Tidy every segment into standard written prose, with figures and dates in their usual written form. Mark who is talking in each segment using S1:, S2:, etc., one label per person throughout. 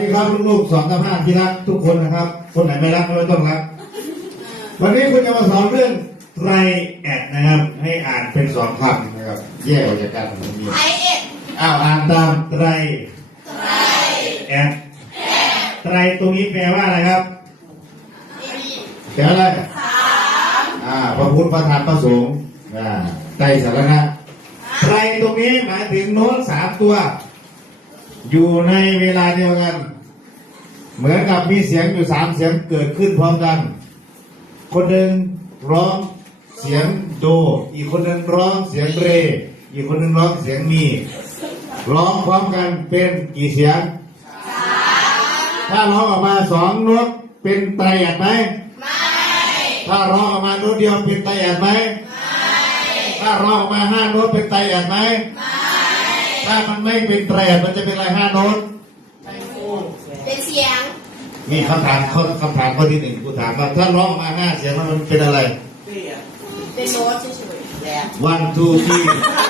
S1: ครับลูกๆ2 กับ 5ที่รักทุกคนนะครับคนไหนไม่รักไม่ต้องรักวันนี้คุณจะมาสอนเรื่องไตรแอดนะครับให้อ่านเป็น2 คำนะครับแยกออกจากกันตรงนี้ไตรแอดอ่านตามไตรแอดไตรตรงนี้แปลว่าอะไรครับแปลว่าอะไรพระพุทธพระธรรมพระสงฆ์ไตรสรณะไตรตรงนี้หมายถึงโน้น3 ตัวอยู่ในเวลาเดียวกันเหมือนกับมีเสียงอยู่3 เสียงเกิดขึ้นพร้อมกันคนหนึ่งร้องเสียงโดอีกคนหนึ่งร้องเสียงเรอีกคนหนึ่งร้องเสียงมีร้องพร้อมกันเป็นกี่เสียงถ้าร้องออกมา2 โน้ตเป็นไตรแอดไหมไม่ถ้าร้องออกมาโน้ตเดียวเป็นไตรแอดไหมไม่ถ้าร้องออกมา5 โน้ตเป็นไตรแอดไหมถ้ามันไม่เป็นไตรแอดมันจะเป็นอะไร5 โน้ต
S2: เป็นเสียง
S1: นี่คำถามข้อที่ 1กูถามว่าถ้าร้องมา5 เสียงมันเป็นอะไร
S2: เป็นโน้ตเฉยๆ
S1: 1 2 3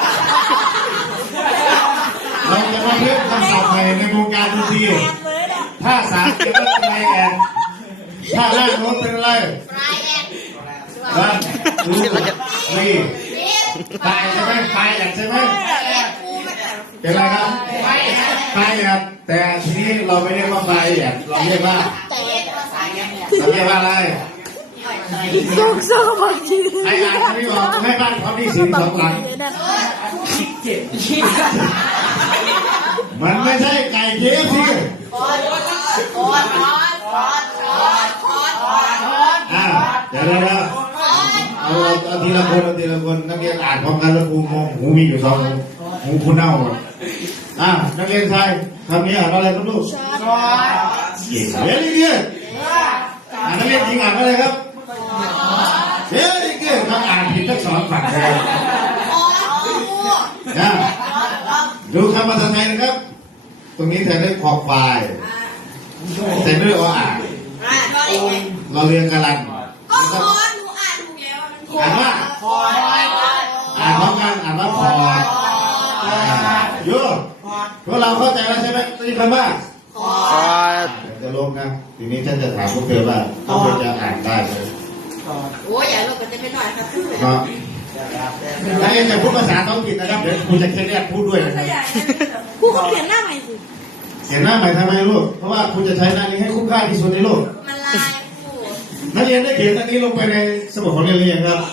S1: เราจะมาเพิ่มคำศัพท์ใหม่ในวงการดนตรีถ้า3 เสียงเป็นไตรแอดถ้า5 โน้ตเป็นอะไร1 2 3ตายใช่ไหมไตรแอดใช่ไหมเป็นอะไรครับไตรแอดแต่ทีนี้เราไม่เรียกว่าไตรแอดเราเรียกว่าอะไรใครอ่านคำนี้ออกให้บ้านเขาที่2 หลังมันไม่ใช่ไก่เจี๊ยบสิเดี๋ยวเอาทีละคนนักเรียนอ่านพร้อมกันแล้วครูมองหูมีอยู่2 หูคุณเน่านักเรียนชายคำนี้อ่านอะไรครับลูกเฮ้ยนี่เนี่ยนักเรียนหญิงอ่านอะไรครับเฮ้ยนี่เนี่ยอ่านผิดทั้ง2 ฝั่งเลยดูคำภาษาไทยนะครับตรงนี้แทนด้วยคอควายแต่ไม่ได้อ่านเราเรียนกันลัน
S2: ก็คอหนูอ่านถูกแล้ว
S1: อ่านว่าคออ่านพร้อมกันอ่านว่าคอโย่พวกเราเข้าใจแล้วใช่ไหมนี่คำว่าจะลงนะทีนี้ฉันจะถามพวกเธอว่าพวกเธอจะอ่านได้ไหม
S2: โอ้ยอย่าลงกันจะไปหน่อยครับ
S1: ถ้าเองจะพูดภาษาท้องถิ่นนะครับเดี๋ยวคุณจะเรียกพูดด้วยนะครับ
S2: ผู้เขาเขียนหน้าใหม่สิ
S1: เขียนหน้าใหม่ทำไมลูกเพราะว่าคุณจะใช้หน้านี้ให้คุ้มค่าที่สุดในโลก
S2: มันลายผู้
S1: นักเรียนได้เขียนอันนี้ลงไปในสมุดของเรียนหรือยังครับ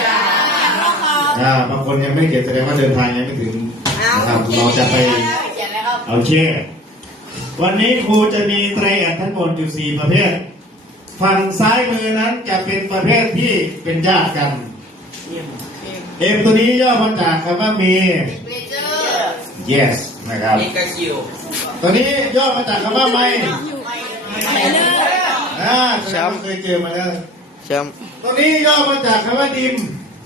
S1: บางคนยังไม่เขียนแสดงว่าเดินทางยังไม่ถึงนะครับเราจะไปโอเควันนี้ครูจะมีไตรแอดทั้งหมดอยู่4 ประเภทฝั่งซ้ายมือนั้นจะเป็นประเภทที่เป็นญาติกันเอ็มตัวนี้ย่อมาจากคำว่ามี yes นะครับตัวนี้ย่อมาจากคำว่าไม่เคยเจอมาแล้วตัวนี้ย่อมาจากคำว่าดิม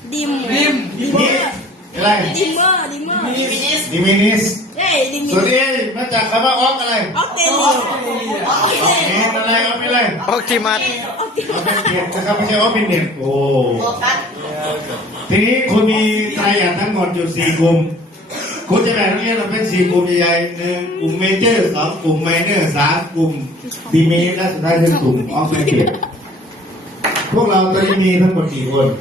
S1: อะไร
S2: ดิมเมอร์
S1: ดิมินิสส่วนนี้มาจากคำว่าออกอะไร
S2: ออกเต
S1: นิสอะไรออกเป็นอะไร
S3: ออกติมัส
S1: ออกเป็นเน็ตนะครับไม่ใช่ออกเป็นเน็ตโอ้ทีนี้คุณมีไตรแอดทั้งหมดอยู่4 กลุ่มคุณจะแบ่งนักเรียนออกเป็น4 กลุ่มใหญ่ๆ1 กลุ่มเมเจอร์2 กลุ่มไมเนอร์3 กลุ่มดีเมจและสุดท้ายเป็นกลุ่มออกเป็นเน็ตพวกเราตอนนี้มีทั้งหมดกี่คน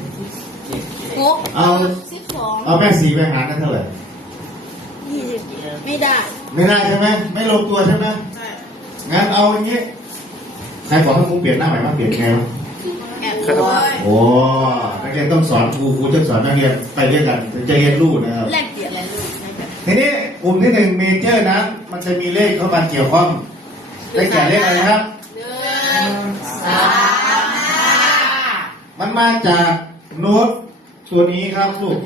S1: เอาแม่4 ไปหารกันเท่าไหร่
S2: ไม่ได้
S1: ใช่ไหมไม่ลงตัวใช่ไหมงั้นเอาอย่างนี้ใครบอกให้ครูเปลี่ยนหน้าใหม่มาเปลี่ยนไงวะโอ้นักเรียนต้องสอนครูจะสอนนักเรียนไปด้วยกันถึงจะเรียนรู้นะครับ
S2: แลกเปลี่ยนอะไรรู้
S1: ทีนี้กลุ่มที่1 เมเจอร์นั้นมันจะมีเลขเข้ามาเกี่ยวข้องได้แก่เลขอะไรครับ
S2: 1 3
S1: 5มันมาจากโน้ตตัวนี้ครับลูก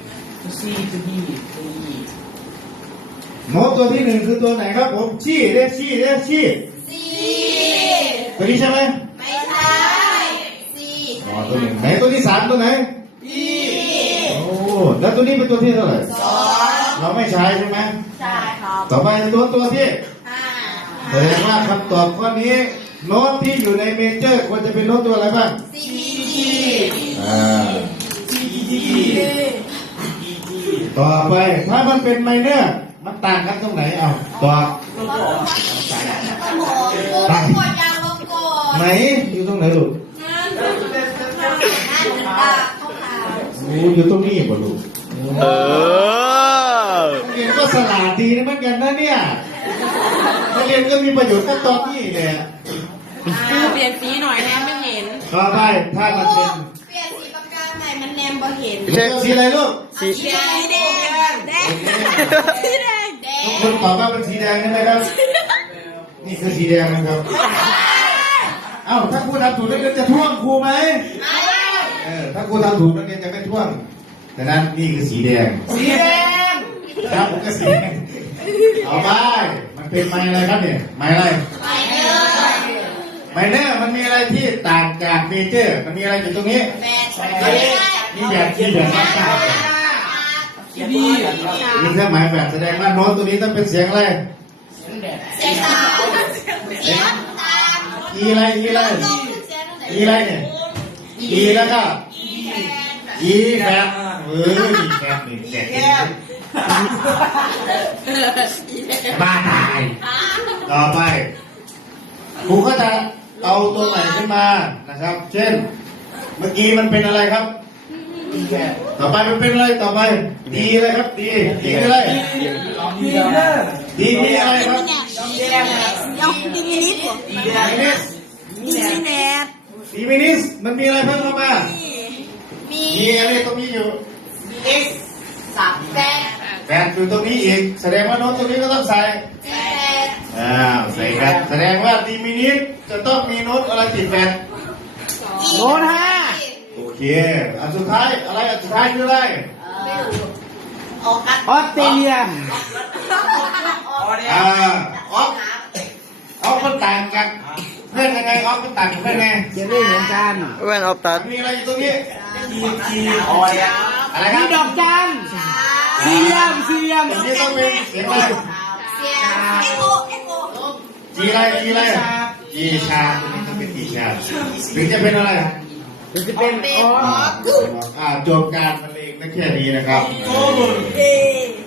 S1: โน้ตตัวที่ 1คือตัวไหนครับผมชี้ตัวนี้ใช่ไหม
S2: ไม่ใช่
S1: ตัว1ไหนตัวที่ 3ตัวไหนโอ้แล้วตัวนี้เป็นตัวที่เท่าไหร่เราไม่ใช้ใช่ไหม
S2: ใช่ครับ
S1: ต่อไปตัวที่5แสดงว่าคำตอบข้อนี้โน้ตที่อยู่ในเมเจอร์ควรจะเป็นโน้ตตัวอะไรบ้างต่อไปถ้ามันเป็นไมเนอร์มันต่างกันตรงไหนเอาตอบไหนอยู่ตรงไหนลูกโอ้อยู่ตรงนี้บ่ลูกเรียนก็สลาดดีนะเหมือนกันนะเนี่ยนักเรียนก็มีประโยชน์ก็ตอนนี้เลย
S2: เปลี่ยนสีหน่อยนะไม่เห็น
S1: ต่อไปถ้ามันเป็น
S2: เปลี่ยนสีปากกาใหม่มันแนมบ่เห็น
S1: สีอะไรลูก
S2: สีแดงแดงสีแดงแด
S1: ทุก
S2: ง
S1: คนตอบว่าเป็นสีแดงใช่ไหมครับนี่คือสีแดงนะครับเอ้าถ้าครูทำถูกนักเรียนจะท่วงครูไหมถ้าครูทำถูกนักเรียนจะไม่ท่วงแต่นั้นนี่คือสีแดง
S2: สีแดง
S1: ครับผมก็สีแดงเอาไปมันเป็นไม้อะไรครับเนี่ยไม้อะไร
S2: ไปเลย
S1: ไมเนอร์มันมีอะไรที่ต่างจากเมเจอร์ มันมีอะไรอยู่ตรงนี้
S2: แปด
S1: นี่แบบมากๆมีเครื่องหมายแบบแสดงว่าโน้ตตัวนี้ต้องเป็นเสียงอะไร
S2: เสียงตามเสียงตาม
S1: อีอะไรเนี่ยอีแล้วก็อีแบบอีแบบนี่แบบบ้าตายต่อไปครูก็จะเอาตัวใหม่ขึ้นมานะครับ เช่น เมื่อกี้มันเป็นอะไรครับต่อไปมันเป็นอะไรต่อไปดีอะไรครับดีอะไรดีมีอะไรครับ
S2: ยังดีมินิส
S1: ดีมินิสมันมีอะไรเพิ่มเข้ามา
S2: มี
S1: มีอะไรตรงนี้อยู่
S2: สับแปด
S1: แบนอยู่ตรงนี้อีกแสดงว่าโน้ตตรงนี้ก็ต้องใส่
S2: แปด
S1: ใส่แบนแสดงว่าดีมินิสจะต้องมีโน้ตอะไรติดแบน
S2: โน้ตห้า
S1: โอเคอันสุดท้ายอะไรอันสุดท้ายคืออะไร
S2: ออสเตรเลีย
S1: ออฟมันต่างกันเพื่อนยังไงออฟมันต่างกันเพื่อนไง
S2: จะได้เหมือนกัน
S3: แว่นออฟตัด
S1: มีอะไรอยู่ตรงนี้อะไรค
S2: มี
S1: รับ
S2: ดอกจันสี่เหลี่ยม
S1: ตรงนี้ต้องเป็นเสียงอะไร
S2: เสียงเอ็กโอ
S1: จีอะไรจีชาตรงนี้ต้องเป็นจีชาหรือจะเป็นอะไร
S2: จะเป็นออส
S1: จบการบรรเลงนักแค่นี้นะครับ
S2: เ